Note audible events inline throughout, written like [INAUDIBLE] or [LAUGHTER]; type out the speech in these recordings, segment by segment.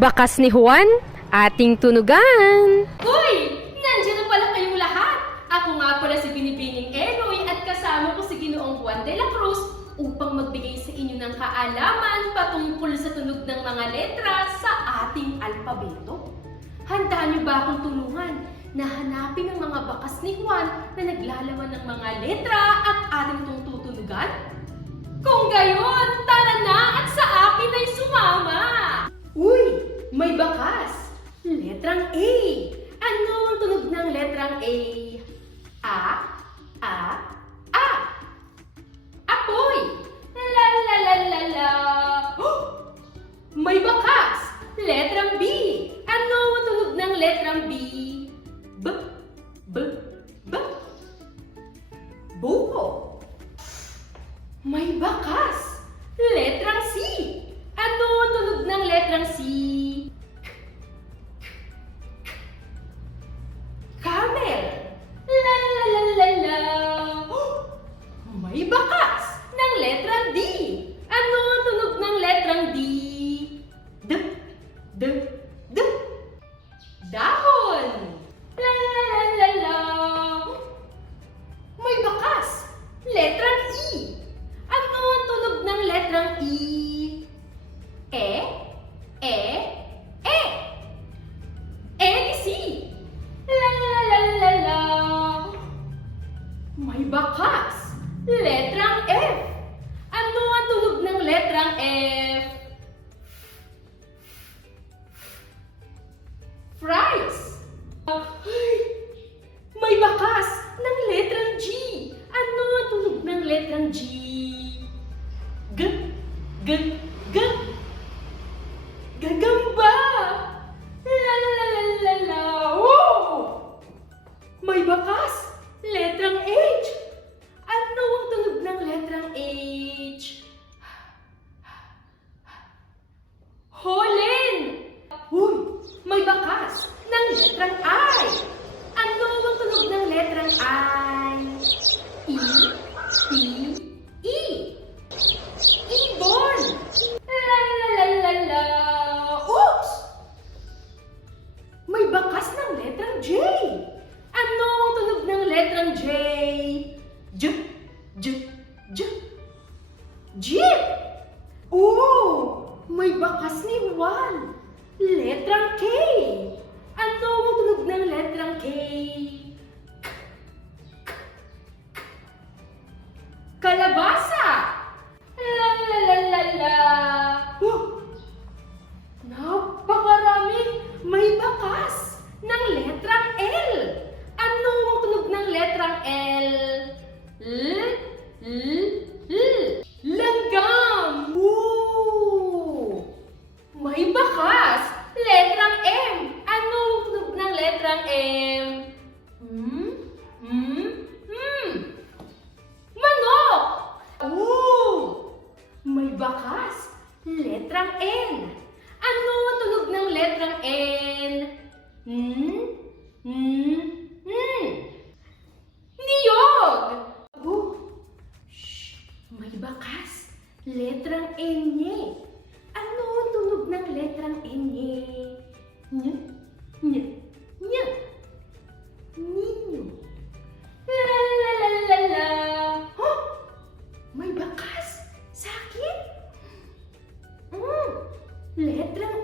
Bakas ni Juan, ating tunugan. Hoy! Nandiyan na pala kayong lahat! Ako nga pala si Binibining Eloy at kasama ko si Ginoong Juan de la Cruz upang magbigay sa inyo ng kaalaman patungkol sa tunog ng mga letra sa ating alpabeto. Handa niyo ba akong tulungan na hanapin ang mga bakas ni Juan na naglalaman ng mga letra at ating itong tutunugan? Kung gayon, Letrang A! Ano ang tunog ng letrang A? A, A, A. Apoy! La la la la la. [GASPS] May bakas! Letrang B! Ano ang tunog ng letrang B? B, B, B. Buko! May bakas! Letrang C! Ano ang tunog ng letrang C? May bakas! Letrang I! Ano ang tunog ng letrang I? E, E, E! Ibon! La la la la la! Oops! May bakas ng letrang J! Ano ang tunog ng letrang J? J, J, ng M? letra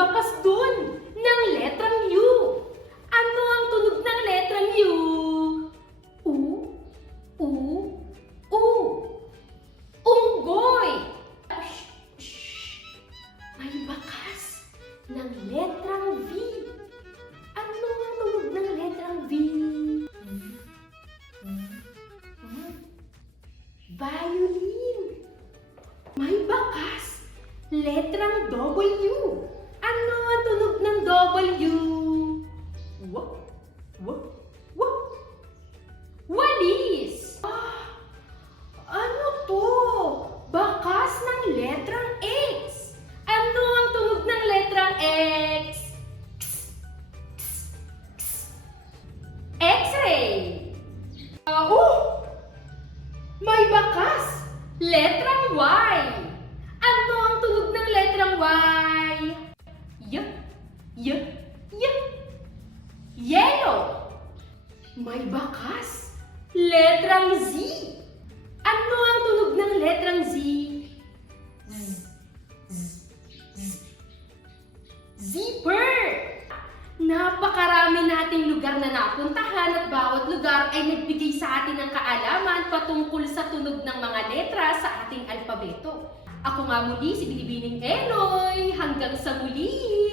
bakas! Dun ng letrang U. Oh! May bakas! Letrang Y! Ano ang tunog ng letrang Y? Y, Y, Y. Yellow! May bakas! Letrang Z! Ano ang tunog ng letrang? Z, Z, Z. Napakarami nating lugar na napuntahan at bawat lugar ay nagbigay sa atin ng kaalaman patungkol sa tunog ng mga letra sa ating alpabeto. Ako nga muli si Binibining Eloy. Hanggang sa muli!